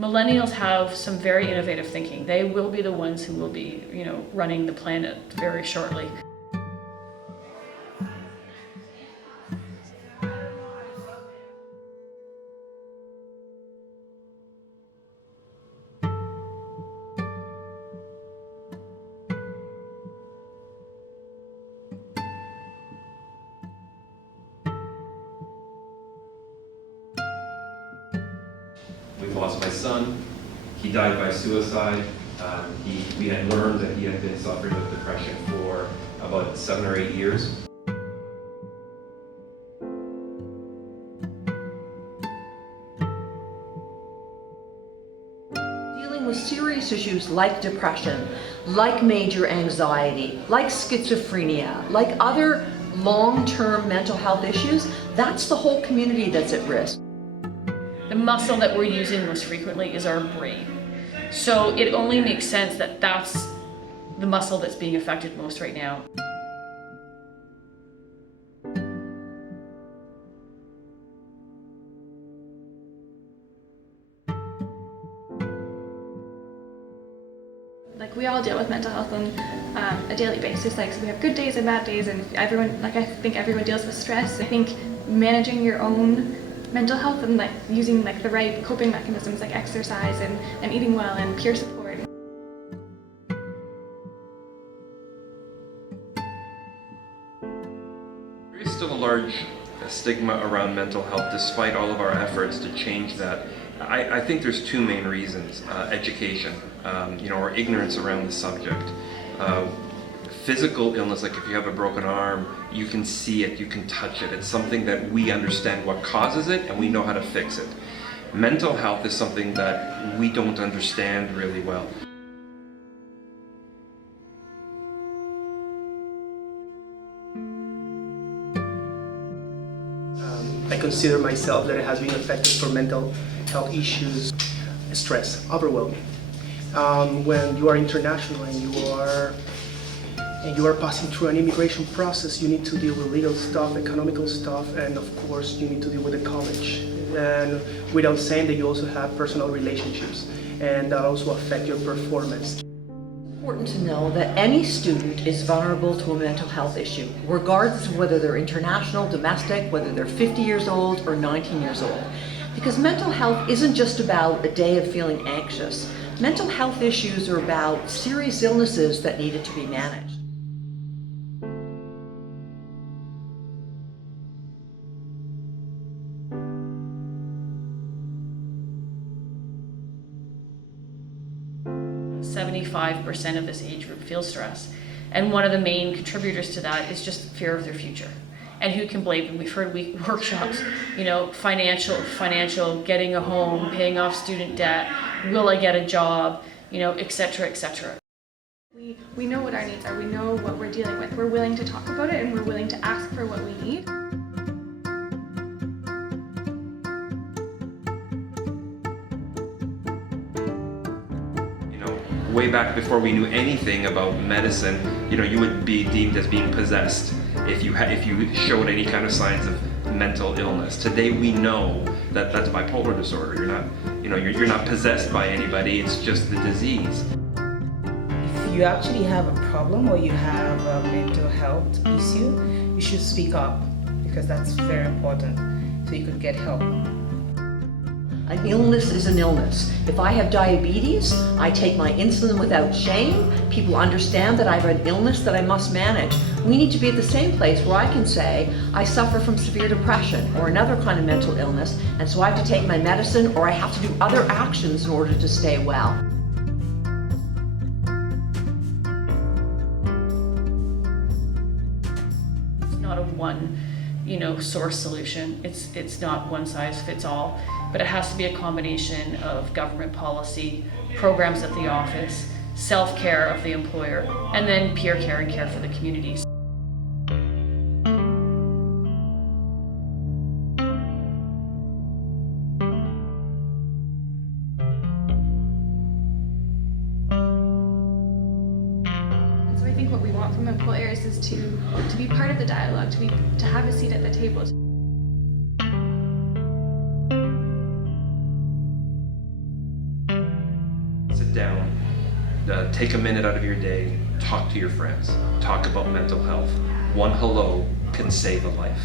Millennials have some very innovative thinking. They will be the ones who will be, running the planet very shortly. We've lost my son. He died by suicide. We had learned that he had been suffering with depression for about 7 or 8 years. Dealing with serious issues like depression, like major anxiety, like schizophrenia, like other long-term mental health issues, that's the whole community that's at risk. The muscle that we're using most frequently is our brain. So it only makes sense that that's the muscle that's being affected most right now. Like, we all deal with mental health on a daily basis. Like, so we have good days and bad days, and everyone, I think everyone deals with stress. I think managing your own mental health and using the right coping mechanisms like exercise and eating well and peer support. There is still a large stigma around mental health despite all of our efforts to change that. I think there's two main reasons. Education, or ignorance around the subject. Physical illness, like if you have a broken arm, you can see it, you can touch it. It's something that we understand what causes it and we know how to fix it. Mental health is something that we don't understand really well. I consider myself that it has been affected for mental health issues, stress, overwhelming. When you are international and you are passing through an immigration process, you need to deal with legal stuff, economical stuff, and of course you need to deal with the college. And without saying that you also have personal relationships, and that also affect your performance. It's important to know that any student is vulnerable to a mental health issue, regardless of whether they're international, domestic, whether they're 50 years old or 19 years old. Because mental health isn't just about a day of feeling anxious. Mental health issues are about serious illnesses that needed to be managed. .75% of this age group feels stress. And one of the main contributors to that is just fear of their future. And who can blame them? We've heard workshops, financial, getting a home, paying off student debt, will I get a job, et cetera, et cetera. We know what our needs are, we know what we're dealing with. We're willing to talk about it and we're willing to ask for what we need. Way back before we knew anything about medicine, you would be deemed as being possessed if you showed any kind of signs of mental illness. Today we know that that's bipolar disorder. You're not possessed by anybody. It's just the disease. If you actually have a problem or you have a mental health issue, you should speak up, because that's very important, so you could get help. An illness is an illness. If I have diabetes, I take my insulin without shame. People understand that I have an illness that I must manage. We need to be at the same place where I can say, I suffer from severe depression or another kind of mental illness, and so I have to take my medicine or I have to do other actions in order to stay well. It's not a one source solution. It's not one size fits all, but it has to be a combination of government policy, programs at the office, self-care of the employer, and then peer care and care for the communities. So I think what we want from employers is to be part of the dialogue, to have a seat at the table. down, take a minute out of your day, talk to your friends, talk about mental health. One hello can save a life.